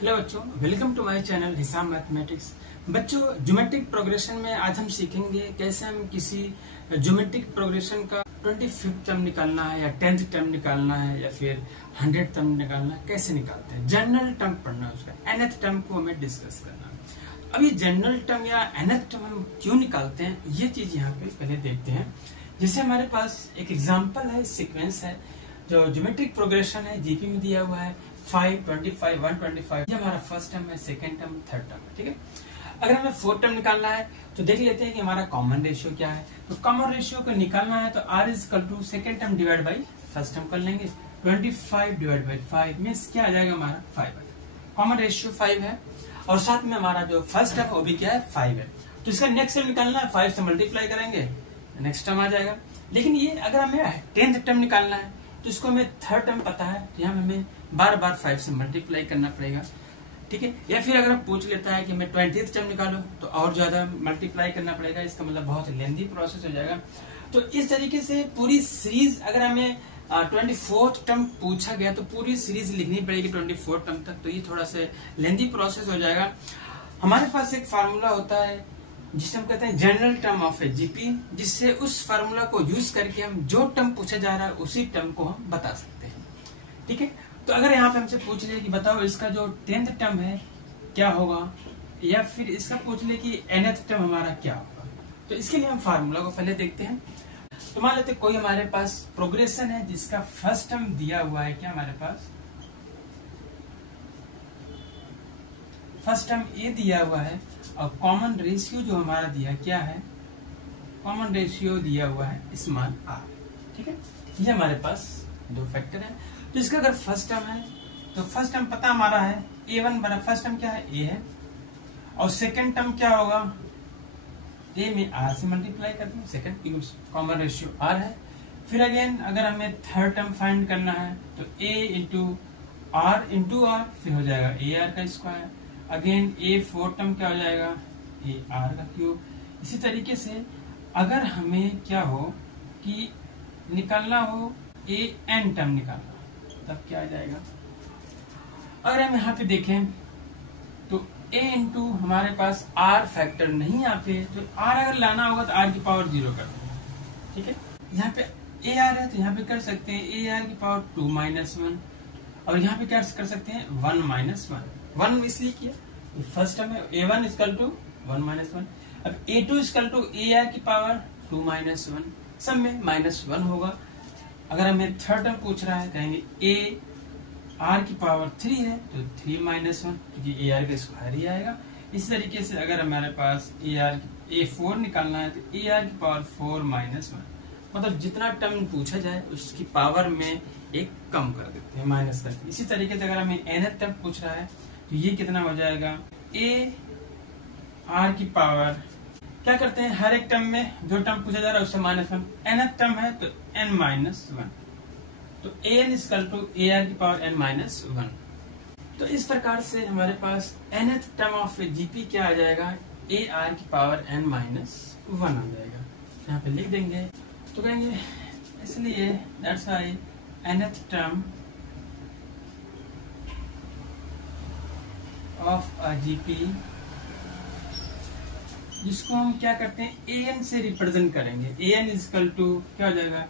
Hello बच्चों, welcome to my channel हिसाब mathematics. बच्चों, ज्योमेट्रिक प्रोग्रेशन में आज हम सीखेंगे कैसे हम किसी ज्योमेट्रिक प्रोग्रेशन का 25th टर्म निकालना है या 10th टर्म निकालना है या फिर 100th टर्म निकालना है, कैसे निकालते हैं। जनरल टर्म पढ़ना है, उसका nth टर्म को हमें डिस्कस करना है। अब ये जनरल टर्म या nth टर्म हम क्यों निकालते हैं, ये चीज यहाँ पे पहले देखते हैं। जैसे हमारे पास एक एग्जाम्पल है, सिक्वेंस है, जो ज्योमेट्रिक प्रोग्रेशन है, जीपी में दिया हुआ है 5, 25, 125। ये हमारा फर्स्ट टर्म है, सेकंड टर्म, थर्ड टर्म है, ठीक है। अगर हमें फोर्थ टर्म निकालना है तो देख लेते हैं कि हमारा कॉमन रेशियो क्या है। तो कॉमन रेशियो को निकालना है तो r is equal to second term divide by first term कर लेंगे। 25 डिवाइड बाई 5 मीन्स क्या आ जाएगा, हमारा 5। कॉमन रेशियो 5 है और साथ में हमारा जो फर्स्ट टर्म वो भी क्या है, 5 है। तो इसका नेक्स्ट टर्म निकालना है, 5 से मल्टीप्लाई करेंगे, नेक्स्ट टर्म आ जाएगा। लेकिन ये अगर हमें 10th टर्म निकालना है तो इसको हमें थर्ड टर्म पता है, तो यहाँ हमें बार बार 5 से मल्टीप्लाई करना पड़ेगा, ठीक है। या फिर अगर पूछ लेता है कि मैं 20th टर्म निकालो तो और ज्यादा मल्टीप्लाई करना पड़ेगा, इसका मतलब बहुत लेंथी प्रोसेस हो जाएगा। तो इस तरीके से पूरी सीरीज, अगर हमें 24th टर्म पूछा गया तो पूरी सीरीज लिखनी पड़ेगी 24th टर्म तक, तो ये थोड़ा सा लेंथी प्रोसेस हो जाएगा। हमारे पास एक फार्मूला होता है जिसे हम कहते हैं general term of A GP, जिससे उस फार्मूला को यूज करके हम जो टर्म पूछा जा रहा है उसी टर्म को हम बता सकते हैं, ठीक है। तो अगर यहाँ पे हमसे पूछ ले कि बताओ इसका जो 10th टर्म है क्या होगा, या फिर इसका पूछ ले कि nth टर्म हमारा क्या होगा, तो इसके लिए हम फार्मूला को पहले देखते हैं। तो मान लेते कोई हमारे पास प्रोग्रेशन है जिसका फर्स्ट टर्म दिया हुआ है, क्या हमारे पास फर्स्ट टर्म ए दिया हुआ है और कॉमन रेशियो जो हमारा दिया क्या है, कॉमन रेशियो दिया हुआ है स्मॉल r, ठीक है। ये हमारे पास दो फैक्टर है। तो इसका अगर फर्स्ट टर्म है तो फर्स्ट टर्म पता हमारा है a1 बना, फर्स्ट टर्म क्या है a है, और सेकंड टर्म क्या होगा, a में r से मल्टीप्लाई कर दूं, सेकंड कॉमन रेशियो r है। फिर अगेन अगर हमें थर्ड टर्म फाइंड करना है तो a इंटू r फिर हो जाएगा a r का square, again a fourth term क्या हो जाएगा, a r का क्यूब। इसी तरीके से अगर हमें क्या हो कि निकालना हो a n टर्म निकालना, तब क्या आ जाएगा। अगर हम यहाँ पे देखें तो a इंटू हमारे पास r फैक्टर नहीं यहाँ पे, तो r अगर लाना होगा तो r की पावर 0 कर देंगे, ठीक है। यहाँ पे a r है तो यहाँ पे कर सकते हैं a r की पावर 2 माइनस 1, और यहाँ पे क्या कर सकते हैं 1 माइनस 1 इसलिए किया, फर्स्ट टर्म है a1 इक्वल टू 1 माइनस 1। अब a2 equal to a r की पावर 2 माइनस 1, सब में माइनस 1 होगा। अगर हमें थर्ड टर्म पूछ रहा है कहेंगे a r की पावर 3 है तो 3 माइनस 1, क्योंकि a r का स्क्वायर ही आएगा। इस तरीके से अगर हमारे पास a4 निकालना है तो a r की पावर 4 माइनस 1, मतलब जितना टर्म पूछा जाए उसकी पावर में एक कम कर देते हैं, माइनस करके। इसी तरीके से अगर हमें nth टर्म पूछ रहा है तो ये कितना हो जाएगा, a r की पावर, क्या करते हैं हर एक टर्म में जो टर्म पूछा जा रहा है उससे माइनस 1, nth टर्म है तो n माइनस 1, तो an equal to a r की पावर n माइनस 1। तो इस प्रकार से हमारे पास nth टर्म ऑफ जीपी क्या आ जाएगा, a r की पावर n माइनस 1 आ जाएगा। यहाँ पे लिख देंगे तो कहेंगे इसलिए that's why nth term of a GP, जिसको हम क्या करते हैं an से रिप्रेजेंट करेंगे, an इक्वल टू क्या हो जाएगा,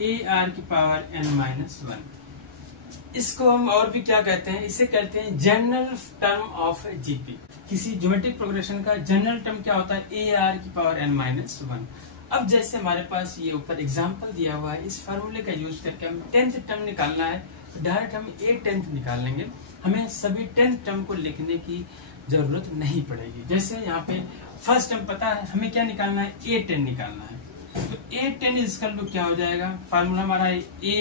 a r की पावर n माइनस 1। इसको हम और भी क्या कहते हैं, इसे कहते हैं जनरल टर्म ऑफ जीपी। किसी ज्योमेट्रिक प्रोग्रेशन का जनरल टर्म क्या होता है, a r की पावर n माइनस 1। अब जैसे हमारे पास ये ऊपर एग्जांपल दिया हुआ है, इस फार्मूले का यूज करके हम 10th टर्म निकालना है तो डायरेक्ट हम a 10th निकाल लेंगे, हमें सभी 10th टर्म को लिखने की जरूरत नहीं पड़ेगी। जैसे यहाँ पे फर्स्ट टर्म पता है, हमें क्या निकालना है, a10 निकालना है, तो a10 इक्वल टू क्या हो जाएगा, फार्मूला हमारा है a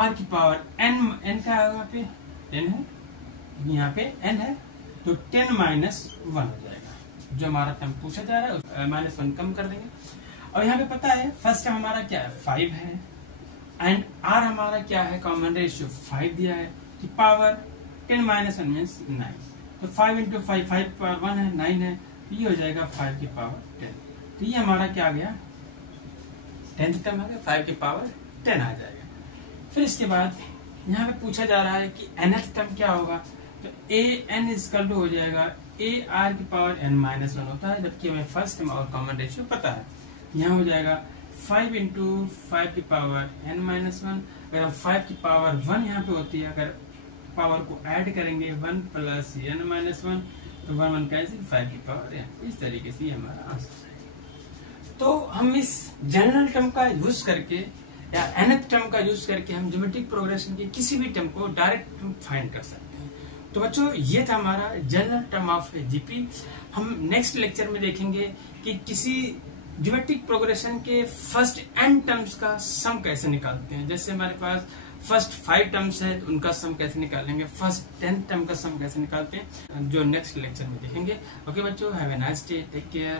r की पावर n का यहाँ पे 10 है, यहाँ पे n है, तो 10 माइनस 1 हो जाएगा। जो हमारा टर्म पूछा जा रहा है माइनस 1 कम कर देंगे। और यहाँ पे पता है फर्स्ट टर्म हमारा क्या है, 5 है, एंड r हमारा क्या है, कॉमन रेशियो 5 दिया है, कि पावर 10 माइनस 1 मीन्स 9, तो 5 इंटू 5 पावर 1 है, 9 है, ये हो जाएगा 5 की पावर 10। तो ये हमारा क्या आ गया, 10th टर्म आ गया, 5 की पावर 10 आ जाएगा। फिर इसके बाद यहाँ पे पूछा जा रहा है कि nth टर्म क्या होगा, तो ए एन इजकल टू हो जाएगा ए आर की पावर एन माइनस वन होता है, जबकि हमें फर्स्ट टर्म और कॉमन रेशियो पता है। यहाँ हो जाएगा 5 इंटू 5 की पावर एन माइनस वन। अगर हम 5 की पावर 1 यहाँ पे होती है, अगर पावर को ऐड करेंगे 1 प्लस एन माइनस वन, तो 1 1 कैंसिल, 5 की पावर एन। इस तरीके से हमारा आंसर है। तो हम इस जनरल टर्म का यूज करके या nth टर्म का यूज करके हम ज्योमेट्रिक प्रोग्रेशन के किसी भी टर्म को डायरेक्ट फाइंड कर सकते हैं। तो बच्चों, ये था हमारा जनरल टर्म ऑफ जीपी। हम नेक्स्ट लेक्चर में देखेंगे कि किसी ज्योमेट्रिक प्रोग्रेशन के फर्स्ट n टर्म्स का सम कैसे निकालते हैं। जैसे हमारे पास फर्स्ट 5 टर्म्स है, तो उनका सम कैसे निकालेंगे, फर्स्ट 10 टर्म का सम कैसे निकालते हैं, जो नेक्स्ट लेक्चर में देखेंगे। ओके बच्चों, have a nice day, take care.